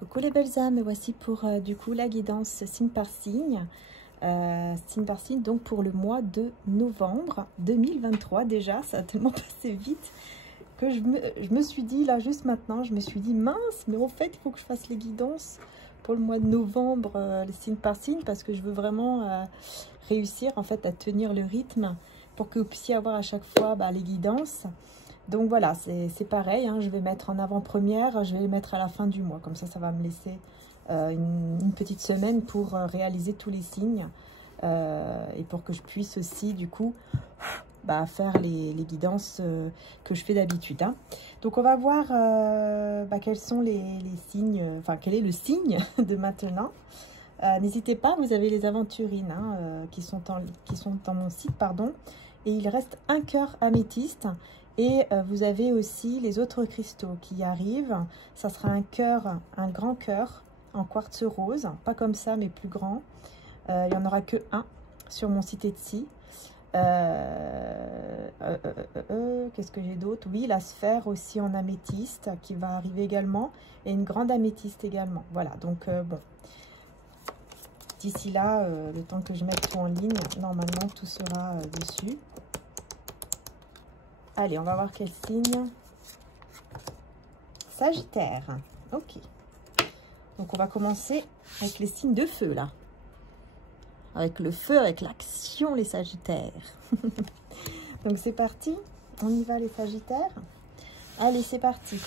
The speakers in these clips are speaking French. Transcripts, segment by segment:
Coucou les belles âmes, et voici pour du coup la guidance signe par signe. Donc pour le mois de novembre 2023 déjà, ça a tellement passé vite que je me suis dit là juste maintenant, je me suis dit mince, mais en fait il faut que je fasse les guidances pour le mois de novembre, les signes par signe, parce que je veux vraiment réussir en fait à tenir le rythme pour que vous puissiez avoir à chaque fois les guidances. Donc voilà, c'est pareil, hein, je vais mettre en avant-première, je vais les mettre à la fin du mois. Comme ça va me laisser une petite semaine pour réaliser tous les signes. Et pour que je puisse aussi, du coup, faire les guidances que je fais d'habitude. Hein. Donc on va voir quels sont les signes, quel est le signe de maintenant. N'hésitez pas, vous avez les aventurines qui sont dans mon site, pardon. Et il reste un cœur améthyste. Et vous avez aussi les autres cristaux qui arrivent. Ça sera un cœur, un grand cœur en quartz rose. Pas comme ça, mais plus grand. Il n'y en aura que un sur mon site Etsy. Qu'est-ce que j'ai d'autre? Oui, la sphère aussi en améthyste qui va arriver également. Et une grande améthyste également. Voilà, donc bon. D'ici là, le temps que je mette tout en ligne, normalement tout sera dessus. Allez, on va voir quel signe. Sagittaire. Ok. Donc, on va commencer avec les signes de feu, là. Avec le feu, avec l'action, les Sagittaires. Donc, c'est parti. On y va, les Sagittaires. Allez, c'est parti.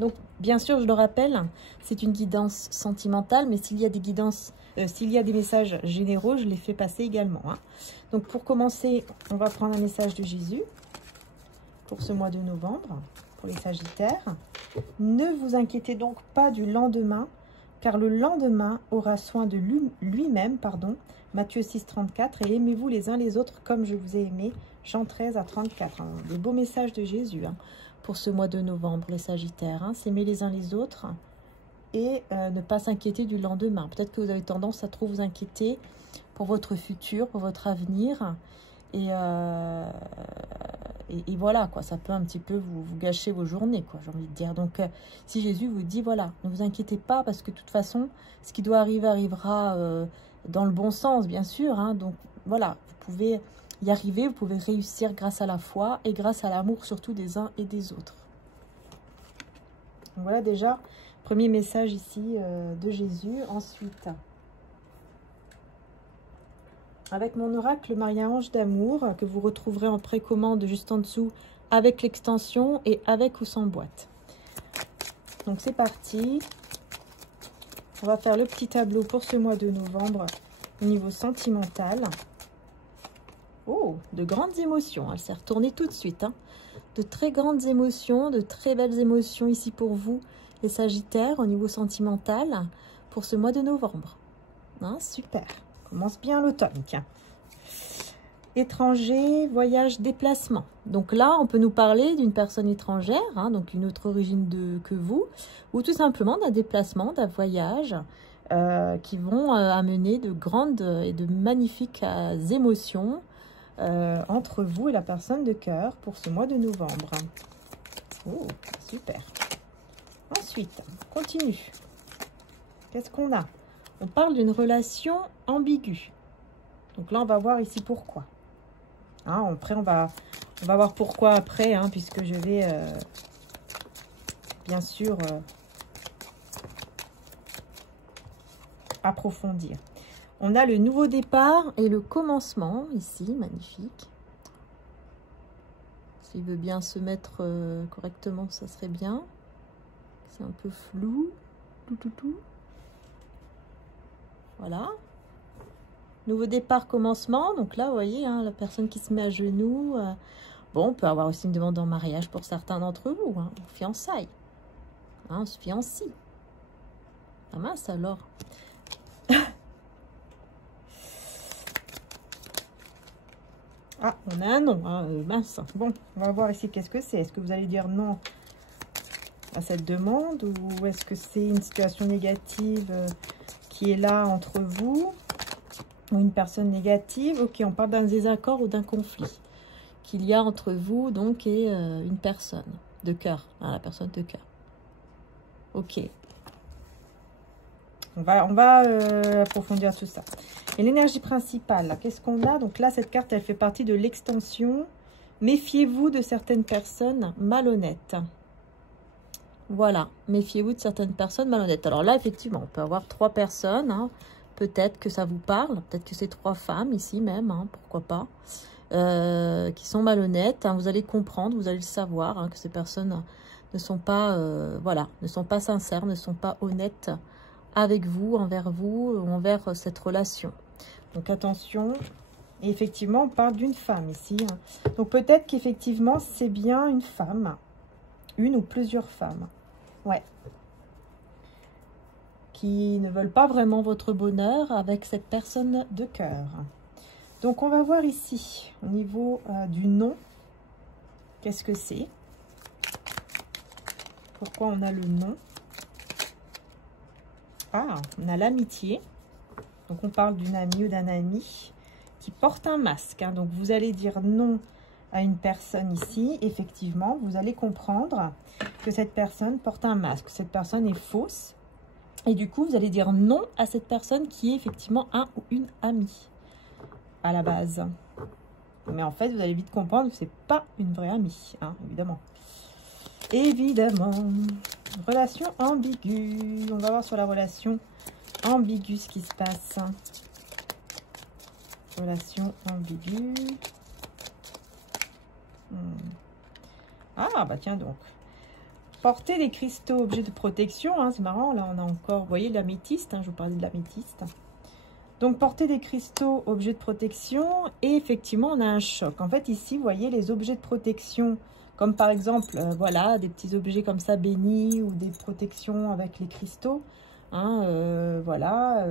Donc, bien sûr, je le rappelle, c'est une guidance sentimentale, mais s'il y a des guidances, s'il y a des messages généraux, je les fais passer également. Hein. Donc, pour commencer, on va prendre un message de Jésus pour ce mois de novembre, pour les Sagittaires. Ne vous inquiétez donc pas du lendemain, car le lendemain aura soin de lui-même, pardon. Matthieu 6, 34, et aimez-vous les uns les autres comme je vous ai aimé. Jean 13 à 34. Hein. Des beaux messages de Jésus hein, pour ce mois de novembre, les Sagittaires. Hein. S'aimer les uns les autres et ne pas s'inquiéter du lendemain. Peut-être que vous avez tendance à trop vous inquiéter pour votre futur, pour votre avenir. Et voilà, quoi, ça peut un petit peu vous gâcher vos journées, quoi, j'ai envie de dire. Donc, si Jésus vous dit, voilà, ne vous inquiétez pas, parce que de toute façon, ce qui doit arriver arrivera dans le bon sens, bien sûr. Hein, donc, voilà, vous pouvez y arriver, vous pouvez réussir grâce à la foi et grâce à l'amour, surtout des uns et des autres. Donc, voilà déjà, premier message ici de Jésus. Ensuite, avec mon oracle Marie-Ange d'amour, que vous retrouverez en précommande juste en dessous, avec l'extension et avec ou sans boîte. Donc c'est parti. On va faire le petit tableau pour ce mois de novembre au niveau sentimental. Oh, de grandes émotions. Elle s'est retournée tout de suite. Hein. De très grandes émotions, de très belles émotions ici pour vous, les Sagittaires, au niveau sentimental, pour ce mois de novembre. Hein, super. Commence bien l'automne, tiens. Étranger, voyage, déplacement. Donc là, on peut nous parler d'une personne étrangère, hein, donc une autre origine que vous, ou tout simplement d'un déplacement, d'un voyage, qui vont amener de grandes et de magnifiques émotions entre vous et la personne de cœur pour ce mois de novembre. Oh, super. Ensuite, on continue. Qu'est-ce qu'on a? On parle d'une relation ambiguë. Donc là, on va voir ici pourquoi. Hein, après, on va voir pourquoi après, hein, puisque je vais, bien sûr, approfondir. On a le nouveau départ et le commencement, ici, magnifique. S'il veut bien se mettre correctement, ça serait bien. C'est un peu flou. Tout. Voilà. Nouveau départ, commencement. Donc là, vous voyez, hein, la personne qui se met à genoux. Bon, on peut avoir aussi une demande en mariage pour certains d'entre vous. Hein, fiançailles. Hein, on se fiancie. Ah mince alors. Ah, on a un nom. Hein, mince. Bon, on va voir ici qu'est-ce que c'est. Est-ce que vous allez dire non à cette demande ou est-ce que c'est une situation négative qui est là entre vous? Ou une personne négative. Ok, on parle d'un désaccord ou d'un conflit qu'il y a entre vous donc et une personne de cœur, hein, la personne de cœur. Ok, On va approfondir tout ça. Et l'énergie principale, qu'est-ce qu'on a? Donc là, cette carte, elle fait partie de l'extension. Méfiez-vous de certaines personnes malhonnêtes. Voilà, méfiez-vous de certaines personnes malhonnêtes. Alors là, effectivement, on peut avoir 3 personnes. Hein. Peut-être que ça vous parle. Peut-être que c'est 3 femmes ici même, hein, pourquoi pas. Qui sont malhonnêtes. Hein. Vous allez comprendre, vous allez le savoir, hein, que ces personnes ne sont pas, voilà, ne sont pas sincères, ne sont pas honnêtes avec vous, ou envers cette relation. Donc attention. Et effectivement, on parle d'une femme ici. Hein. Donc peut-être qu'effectivement, c'est bien une femme. Une ou plusieurs femmes. Ouais. Qui ne veulent pas vraiment votre bonheur avec cette personne de cœur. Donc on va voir ici, au niveau du nom. Qu'est-ce que c'est? Pourquoi on a le nom? Ah, on a l'amitié. Donc on parle d'une amie ou d'un ami qui porte un masque. Hein. Donc vous allez dire non à une personne ici. Effectivement, vous allez comprendre que cette personne porte un masque. Cette personne est fausse. Et du coup, vous allez dire non à cette personne qui est effectivement un ou une amie à la base. Mais en fait, vous allez vite comprendre que ce n'est pas une vraie amie, hein, évidemment. Évidemment. Relation ambiguë. On va voir sur la relation ambiguë ce qui se passe. Relation ambiguë. Ah, bah tiens donc. Porter des cristaux, objets de protection. Hein, c'est marrant, là on a encore, vous voyez, l'améthyste. Hein, je vous parlais de l'améthyste. Donc, porter des cristaux, objets de protection. Et effectivement, on a un choc. En fait, ici, vous voyez, les objets de protection, comme par exemple, voilà, des petits objets comme ça bénis ou des protections avec les cristaux. Hein, voilà.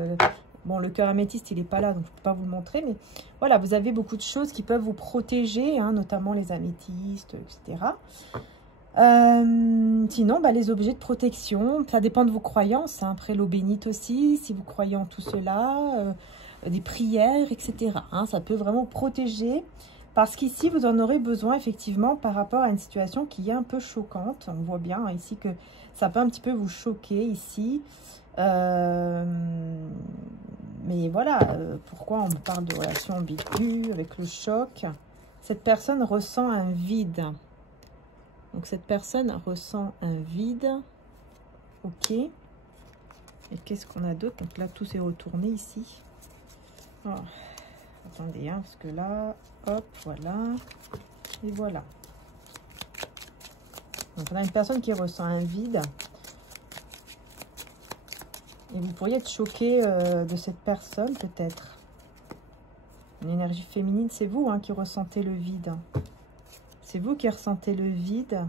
Bon, le cœur améthyste, il n'est pas là, donc je ne peux pas vous le montrer. Mais voilà, vous avez beaucoup de choses qui peuvent vous protéger, hein, notamment les améthystes, etc. Sinon, bah, les objets de protection, ça dépend de vos croyances. Hein. Après, l'eau bénite aussi, si vous croyez en tout cela, des prières, etc. Hein, ça peut vraiment protéger. Parce qu'ici, vous en aurez besoin, effectivement, par rapport à une situation qui est un peu choquante. On voit bien, hein, ici, que ça peut un petit peu vous choquer, ici. Mais voilà, pourquoi on parle de relation ambiguë avec le choc? Cette personne ressent un vide. Donc, cette personne ressent un vide. Ok. Et qu'est-ce qu'on a d'autre? Donc là, tout s'est retourné ici. Oh. Attendez, hein, parce que là, hop, voilà. Et voilà. Donc, on a une personne qui ressent un vide. Et vous pourriez être choqué de cette personne, peut-être. Une énergie féminine, c'est vous hein, qui ressentez le vide. C'est vous qui ressentez le vide.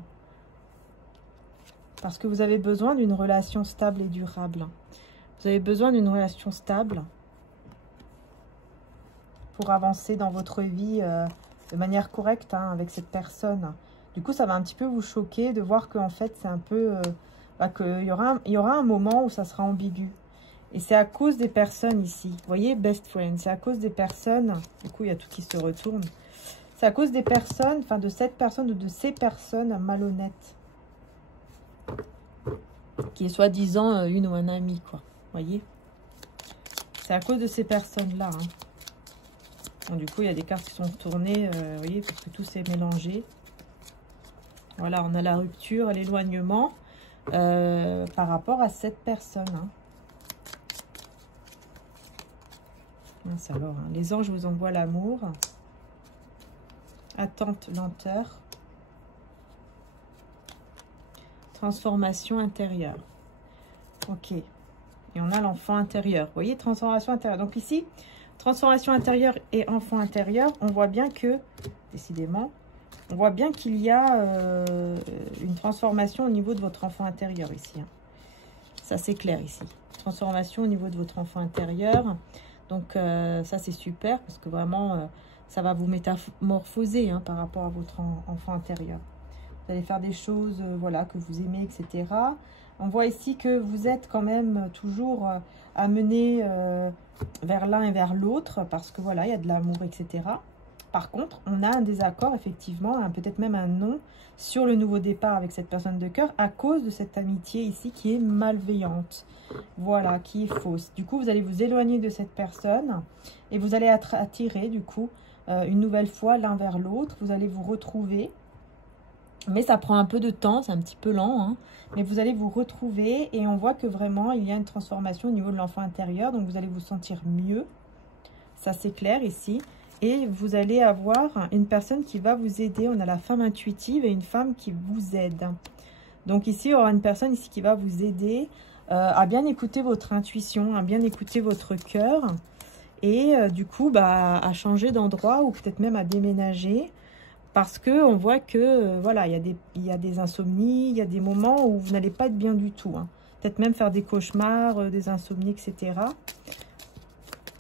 Parce que vous avez besoin d'une relation stable et durable. Vous avez besoin d'une relation stable pour avancer dans votre vie de manière correcte hein, avec cette personne. Du coup, ça va un petit peu vous choquer de voir qu'en fait, c'est un peu... qu'il y aura un moment où ça sera ambigu. Et c'est à cause des personnes ici. Vous voyez, best friend, c'est à cause des personnes. Du coup, il y a tout qui se retourne. C'est à cause des personnes, enfin de cette personne ou de ces personnes malhonnêtes. Qui est soi-disant une ou un ami, quoi. Vous voyez? C'est à cause de ces personnes-là. Hein. Bon, du coup, il y a des cartes qui sont retournées, vous voyez, parce que tout s'est mélangé. Voilà, on a la rupture, l'éloignement par rapport à cette personne. Hein. Alors, hein, les anges vous envoient l'amour. Attente, lenteur. Transformation intérieure. Ok. Et on a l'enfant intérieur. Vous voyez, transformation intérieure. Donc ici, transformation intérieure et enfant intérieur, on voit bien que, décidément, on voit bien qu'il y a une transformation au niveau de votre enfant intérieur ici. Hein. Ça, c'est clair ici. Transformation au niveau de votre enfant intérieur. Donc, ça, c'est super parce que vraiment, ça va vous métamorphoser hein, par rapport à votre enfant intérieur. Vous allez faire des choses voilà, que vous aimez, etc. On voit ici que vous êtes quand même toujours amené vers l'un et vers l'autre parce que voilà, il y a de l'amour, etc. Par contre, on a un désaccord, effectivement, peut-être même un non sur le nouveau départ avec cette personne de cœur à cause de cette amitié ici qui est malveillante. Voilà, qui est fausse. Du coup, vous allez vous éloigner de cette personne et vous allez être attiré, du coup, une nouvelle fois l'un vers l'autre. Vous allez vous retrouver. Mais ça prend un peu de temps, c'est un petit peu lent, hein. Mais vous allez vous retrouver et on voit que vraiment, il y a une transformation au niveau de l'enfant intérieur. Donc, vous allez vous sentir mieux. Ça, c'est clair ici. Et vous allez avoir une personne qui va vous aider. On a la femme intuitive et une femme qui vous aide. Donc, ici, il y aura une personne ici qui va vous aider à bien écouter votre intuition, à bien écouter votre cœur. Et du coup, à changer d'endroit ou peut-être même à déménager. Parce qu'on voit que, voilà, il y a des insomnies, il y a des moments où vous n'allez pas être bien du tout. Hein. Peut-être même faire des cauchemars, des insomnies, etc.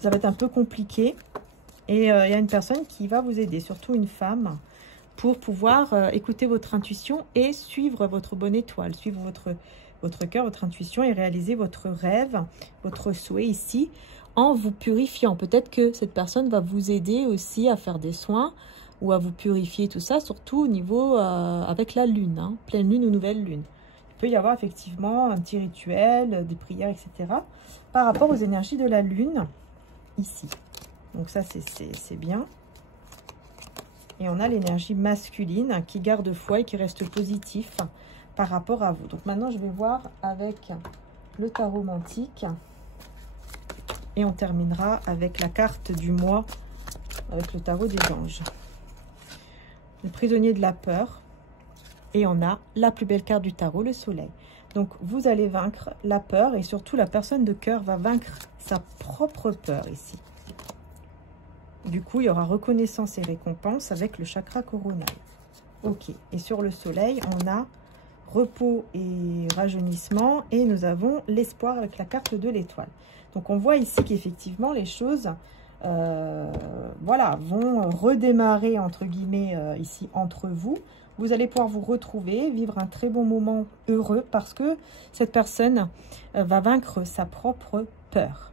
Ça va être un peu compliqué. Et il y a une personne qui va vous aider, surtout une femme, pour pouvoir écouter votre intuition et suivre votre bonne étoile, suivre votre cœur, votre intuition et réaliser votre rêve, votre souhait ici, en vous purifiant. Peut-être que cette personne va vous aider aussi à faire des soins, ou à vous purifier tout ça, surtout au niveau avec la lune, hein, pleine lune ou nouvelle lune. Il peut y avoir effectivement un petit rituel, des prières, etc. par rapport aux énergies de la lune, ici. Donc ça, c'est bien. Et on a l'énergie masculine qui garde foi et qui reste positif par rapport à vous. Donc maintenant, je vais voir avec le tarot mantique. Et on terminera avec la carte du mois, avec le tarot des anges. Le prisonnier de la peur. Et on a la plus belle carte du tarot, le soleil. Donc, vous allez vaincre la peur et surtout, la personne de cœur va vaincre sa propre peur ici. Du coup, il y aura reconnaissance et récompense avec le chakra coronal. Ok. Et sur le soleil, on a repos et rajeunissement. Et nous avons l'espoir avec la carte de l'étoile. Donc, on voit ici qu'effectivement, les choses... voilà, vont redémarrer entre guillemets ici entre vous. Vous allez pouvoir vous retrouver, vivre un très bon moment heureux parce que cette personne va vaincre sa propre peur.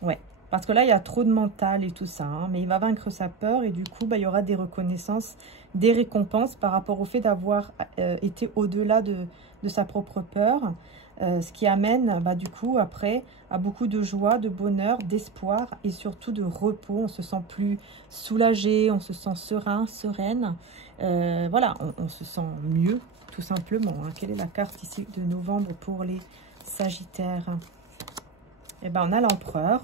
Ouais, parce que là, il y a trop de mental et tout ça, hein, mais il va vaincre sa peur et du coup, il y aura des reconnaissances, des récompenses par rapport au fait d'avoir été au-delà de sa propre peur. Ce qui amène du coup après à beaucoup de joie, de bonheur, d'espoir et surtout de repos. On se sent plus soulagé, on se sent serein, sereine. Voilà, on se sent mieux tout simplement. Hein. Quelle est la carte ici de novembre pour les Sagittaires? Eh bien, on a l'empereur.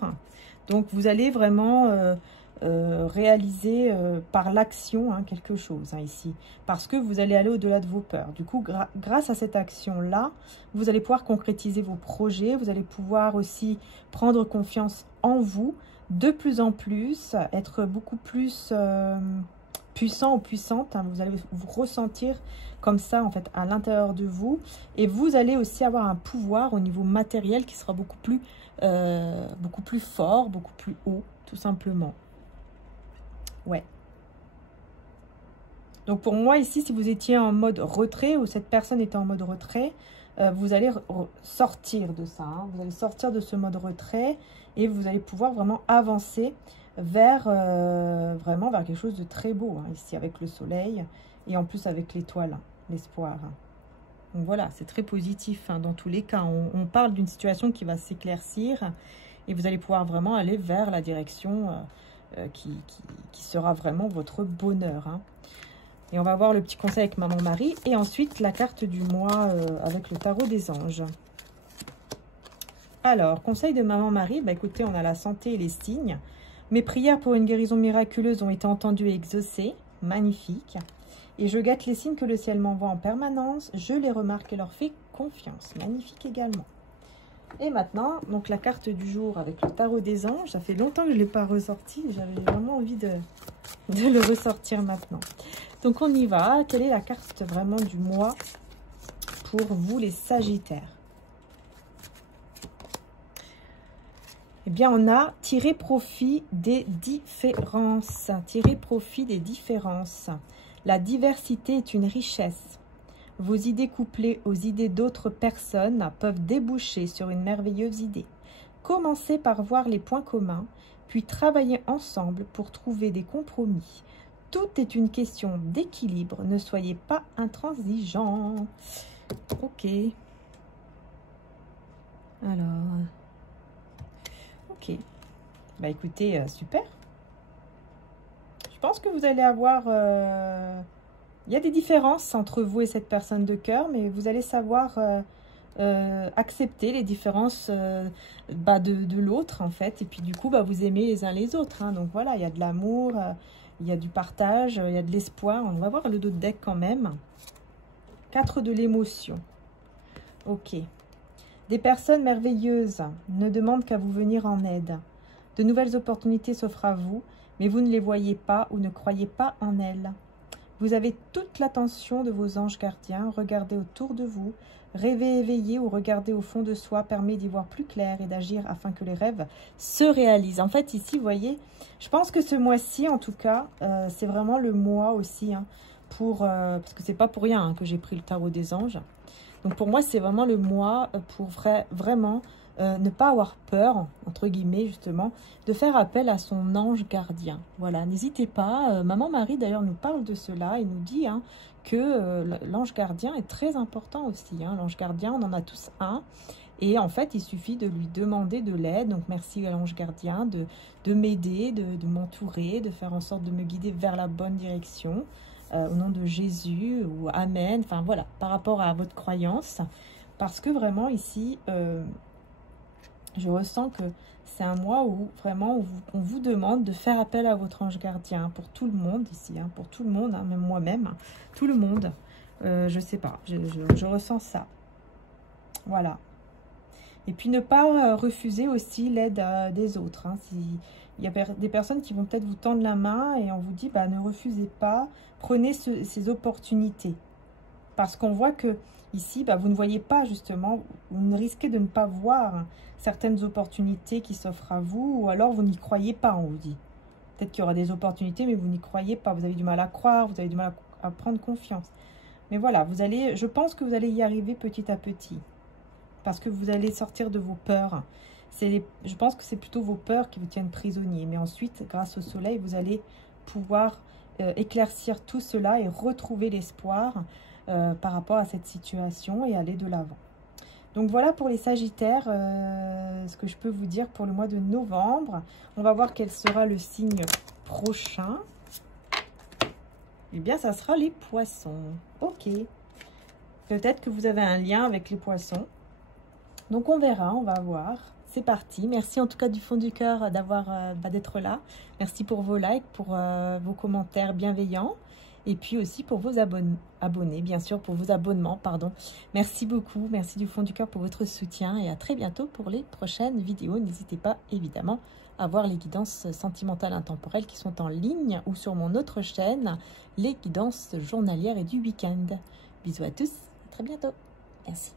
Donc, vous allez vraiment réaliser par l'action quelque chose ici. Parce que vous allez aller au-delà de vos peurs. Du coup, grâce à cette action-là, vous allez pouvoir concrétiser vos projets. Vous allez pouvoir aussi prendre confiance en vous de plus en plus, être beaucoup plus puissant ou puissante. Hein. Vous allez vous ressentir comme ça, en fait, à l'intérieur de vous. Et vous allez aussi avoir un pouvoir au niveau matériel qui sera beaucoup plus fort, beaucoup plus haut, tout simplement. Ouais. Donc pour moi ici, si vous étiez en mode retrait ou cette personne était en mode retrait, vous allez sortir de ça. Hein. Vous allez sortir de ce mode retrait et vous allez pouvoir vraiment avancer vers vraiment vers quelque chose de très beau. Hein, ici avec le soleil et en plus avec l'étoile, hein, l'espoir. Hein. Donc voilà, c'est très positif hein, dans tous les cas. On parle d'une situation qui va s'éclaircir et vous allez pouvoir vraiment aller vers la direction qui sera vraiment votre bonheur. Hein. Et on va voir le petit conseil avec Maman Marie. Et ensuite, la carte du mois avec le tarot des anges. Alors, conseil de Maman Marie. Écoutez, on a la santé et les signes. Mes prières pour une guérison miraculeuse ont été entendues et exaucées. Magnifique. Et je gâte les signes que le ciel m'envoie en permanence. Je les remarque et leur fais confiance. Magnifique également. Et maintenant, donc la carte du jour avec le tarot des anges. Ça fait longtemps que je ne l'ai pas ressorti. J'avais vraiment envie de le ressortir maintenant. Donc on y va. Quelle est la carte vraiment du mois pour vous les Sagittaires? Eh bien, on a tiré profit des différences. Tirer profit des différences. La diversité est une richesse. Vos idées couplées aux idées d'autres personnes peuvent déboucher sur une merveilleuse idée. Commencez par voir les points communs, puis travaillez ensemble pour trouver des compromis. Tout est une question d'équilibre, ne soyez pas intransigeants. Ok. Alors, ok. Bah écoutez, super. Je pense que vous allez avoir... il y a des différences entre vous et cette personne de cœur, mais vous allez savoir accepter les différences de l'autre, en fait. Et puis du coup, vous aimez les uns les autres. Hein. Donc voilà, il y a de l'amour, il y a du partage, il y a de l'espoir. On va voir le dos de deck quand même. 4 de l'émotion. Ok. Des personnes merveilleuses ne demandent qu'à vous venir en aide. De nouvelles opportunités s'offrent à vous, mais vous ne les voyez pas ou ne croyez pas en elles. Vous avez toute l'attention de vos anges gardiens. Regardez autour de vous. Rêver éveillé ou regarder au fond de soi permet d'y voir plus clair et d'agir afin que les rêves se réalisent. En fait, ici, vous voyez, je pense que ce mois-ci, en tout cas, c'est vraiment le mois aussi, hein, parce que c'est pas pour rien hein, que j'ai pris le tarot des anges. Donc pour moi, c'est vraiment le mois pour vraiment ne pas avoir peur, entre guillemets, justement, de faire appel à son ange gardien. Voilà, n'hésitez pas. Maman Marie, d'ailleurs, nous parle de cela et nous dit hein, que l'ange gardien est très important aussi. Hein. L'ange gardien, on en a tous un. Et en fait, il suffit de lui demander de l'aide. Donc, merci à l'ange gardien de m'aider, de m'entourer, de faire en sorte de me guider vers la bonne direction. Au nom de Jésus ou Amen, enfin voilà, par rapport à votre croyance, parce que vraiment ici, je ressens que c'est un mois où vraiment on vous demande de faire appel à votre ange gardien, pour tout le monde ici, hein, pour tout le monde, hein, même moi-même, hein, tout le monde, je sais pas, je ressens ça, voilà. Et puis ne pas refuser aussi l'aide des autres, hein, il y a des personnes qui vont peut-être vous tendre la main et on vous dit ne refusez pas, prenez ces opportunités. Parce qu'on voit que ici, vous ne voyez pas justement, vous risquez de ne pas voir certaines opportunités qui s'offrent à vous ou alors vous n'y croyez pas, on vous dit. Peut-être qu'il y aura des opportunités mais vous n'y croyez pas, vous avez du mal à croire, vous avez du mal à prendre confiance. Mais voilà, je pense que vous allez y arriver petit à petit. Parce que vous allez sortir de vos peurs. Je pense que c'est plutôt vos peurs qui vous tiennent prisonnier. Mais ensuite, grâce au soleil, vous allez pouvoir éclaircir tout cela et retrouver l'espoir par rapport à cette situation et aller de l'avant. Donc voilà pour les Sagittaires, ce que je peux vous dire pour le mois de novembre. On va voir quel sera le signe prochain. Eh bien, ça sera les Poissons. Ok. Peut-être que vous avez un lien avec les Poissons. Donc on verra, on va voir. C'est parti. Merci en tout cas du fond du cœur d'être là. Merci pour vos likes, pour vos commentaires bienveillants. Et puis aussi pour vos abonnés, bien sûr, pour vos abonnements, pardon. Merci beaucoup, merci du fond du cœur pour votre soutien. Et à très bientôt pour les prochaines vidéos. N'hésitez pas, évidemment, à voir les guidances sentimentales intemporelles qui sont en ligne ou sur mon autre chaîne, les guidances journalières et du week-end. Bisous à tous, à très bientôt. Merci.